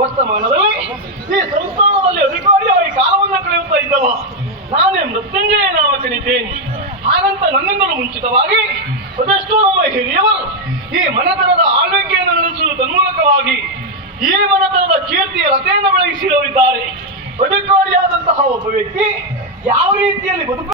ವರ್ತಮಾನದಲ್ಲಿ ಈ ಸಂಸ್ಥಾನದಲ್ಲಿ ಅಧಿಕಾರಿಯಾಗಿ ಕಾಲವನ್ನು ಕಳೆಯುತ್ತಾ ಇದ್ದವ ನಾನೇ ಮೃತ್ಯುಂಜಯ ನಾಮಕನಿದ್ದೇನೆ. ಹಾಗಂತ ನನ್ನಿಂದಲೂ ಮುಂಚಿತವಾಗಿ ಅದೆಷ್ಟೋ ನಮ್ಮ ಹಿರಿಯವರು ಈ ಮನೆತನದ ಆಳ್ವಿಕೆಯನ್ನು ನಡೆಸುವ ತನ್ಮೂಲಕವಾಗಿ ಈ ಮನೆತನದ ಕೀರ್ತಿಯ ರಥೆಯನ್ನು ಬೆಳಗಿಸಿದವರಿದ್ದಾರೆ. ಅಧಿಕಾರಿಯಾದಂತಹ ಒಬ್ಬ ವ್ಯಕ್ತಿ ಯಾವ ರೀತಿಯಲ್ಲಿ ಬದುಕು